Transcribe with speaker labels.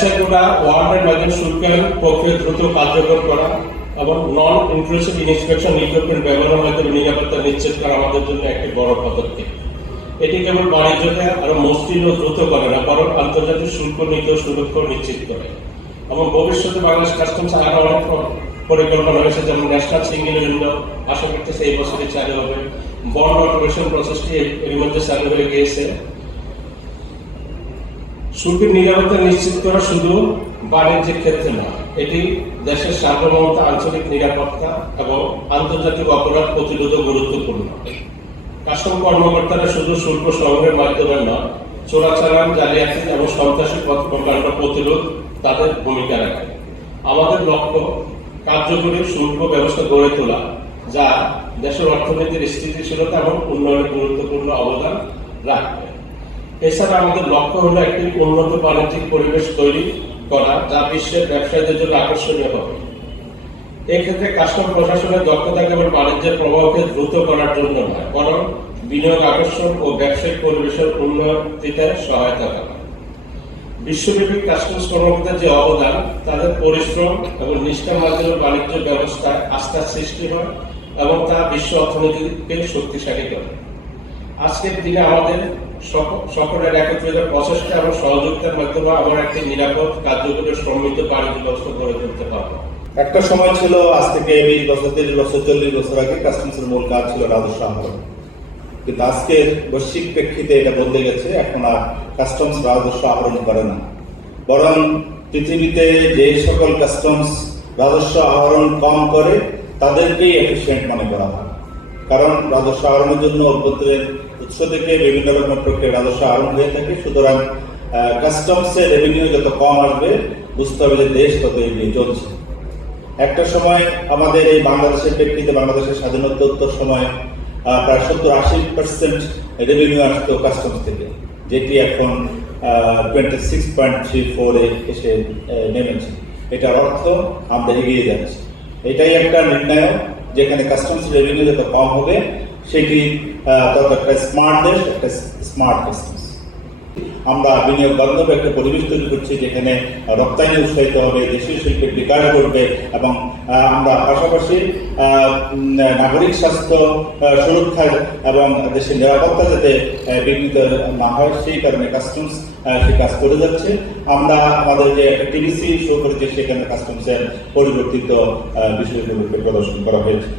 Speaker 1: দেশের গোটা ওয়ার্ল্ডের মাঝে শুল্কায়ন প্রক্রিয়া দ্রুত কার্যকর করা এবং নন ইনক্লুসিভ ইনস্পেকশন ইকুইপমেন্ট ব্যবহারের মাধ্যমে নিরাপত্তা নিশ্চিত করা আমাদের জন্য একটি বড় পদক্ষেপ। এটি কেবল বাণিজ্যকে আরও মসৃণ ও দ্রুত করে না, বরং আন্তর্জাতিক শুল্ক নীতি সুরক্ষা নিশ্চিত করে। এবং ভবিষ্যতে বাংলাদেশ কাস্টমস আরও অনেক পরিকল্পনা রয়েছে, যেমন ন্যাশনাল সিঙ্গেল উইন্ডো আশা করতেছে এই বছরে চালু হবে। বন্ড অটোমেশন প্রসেসটি এর মধ্যে চালু হয়ে গিয়েছে। শুল্কের নিরাপত্তা নিশ্চিত করা শুধু বাণিজ্যিক ক্ষেত্রে নয় এটি দেশের সার্বভৌমতা আঞ্চলিক নিরাপত্তা এবং আন্তর্জাতিক অপরাধ প্রতিরোধও গুরুত্বপূর্ণ। কাস্টম কর্মকর্তারা শুধু শুল্ক সংগ্রহের মাধ্যমে নয় চোরাচালান, জালিয়াতি এবং সন্ত্রাসী কর্মকাণ্ড প্রতিরোধ তাদের ভূমিকা রাখে। আমাদের লক্ষ্য কার্যকরী শুল্ক ব্যবস্থা গড়ে তোলা, যা দেশের অর্থনীতির স্থিতিশীলতা এবং উন্নয়নে গুরুত্বপূর্ণ অবদান রাখবে। এছাড়া আমাদের লক্ষ্য হলো একটি উন্নত বাণিজ্যিক পরিবেশ তৈরি করা, যা বিশ্বের ব্যবসায়ীদের জন্য আকর্ষণীয় হবে। এক্ষেত্রে কাস্টম প্রশাসনের দক্ষতা কেবল বাণিজ্যের প্রভাবকে দ্রুত করার জন্য নয়, বরং বিনিয়োগ, আকর্ষণ ও ব্যবসায়িক পরিবেশের উন্নতিতে সহায়তা করে। বিশ্বব্যাপী কাস্টমস কর্মকর্তার যে অবদান, তাদের পরিশ্রম এবং নিষ্ঠার মাধ্যমে বাণিজ্য ব্যবস্থায় আস্থার সৃষ্টি হয় এবং তা বিশ্ব অর্থনীতিকে শক্তিশালী করে। আজকের দিনে আমাদের সক- সকলের একত্রিত প্রচেষ্টা এবং সহযোগিতার মাধ্যমে আমরা একটি নিরাপদ কার্যকরী সমৃদ্ধ বাণিজ্য গড়ে তুলতে পারব।
Speaker 2: একটা সময় ছিল আজ থেকে বিশ বছর, তিরিশ বছর, চল্লিশ বছর আগে কাস্টমসের মূল কাজ ছিল রাজস্ব আহরণ কিন্তু আজকের বৈশ্বিক প্রেক্ষিতে এটা বদলে গেছে, এখন আর কাস্টমস রাজস্ব আহরণ করে না। বরং পৃথিবীতে যে সকল কাস্টমস রাজস্ব আহরণ কম করে, তাদেরকেই এফিসিয়েন্ট মনে করা হয়। কারণ রাজস্ব আহরণের জন্য অভ্যন্তরের উৎস থেকে বিভিন্ন রকম প্রক্রিয়া রাজস্ব আহরণ হয়ে থাকে। সুতরাং কাস্টমসের রেভিনিউ যত কম আসবে, বুঝতে হবে যে দেশ তত এগিয়ে চলছে। একটা সময় আমাদের এই বাংলাদেশের প্রেক্ষিতে বাংলাদেশের স্বাধীনোত্তর সময় প্রায় সত্তর আশি পার্সেন্ট রেভিনিউ আসতো কাস্টমস থেকে, যেটি এখন টোয়েন্টি সিক্স পয়েন্ট থ্রি ফোরে এসে নেমেছে। এটার অর্থ আমরা এগিয়ে যাচ্ছি। এটাই একটা নির্ণায়ক যেখানে কাস্টমস রেভিনিউ যত কম হবে সেটি আহ, তত একটা স্মার্ট দেশ একটা স্মার্ট কাস্টমস আমরা বিনিয়োগ বান্ধব একটা পরিবেশ তৈরি করছি যেখানে রপ্তানি উৎসাহিত হবে দেশীয় শিল্পের বিকাশ ঘটবে এবং আমরা পাশাপাশি নাগরিক স্বাস্থ্য আহ, সুরক্ষা এবং দেশের নিরাপত্তা যাতে বিঘ্নিত না হয় সেই কারণে কাস্টমস সে কাজ করে যাচ্ছে। আমরা আমাদের যে টিভিসি শো করেছি সেখানে কাস্টমসের পরিবর্তিত বিষয়গুলোকে প্রদর্শন করা হয়েছে।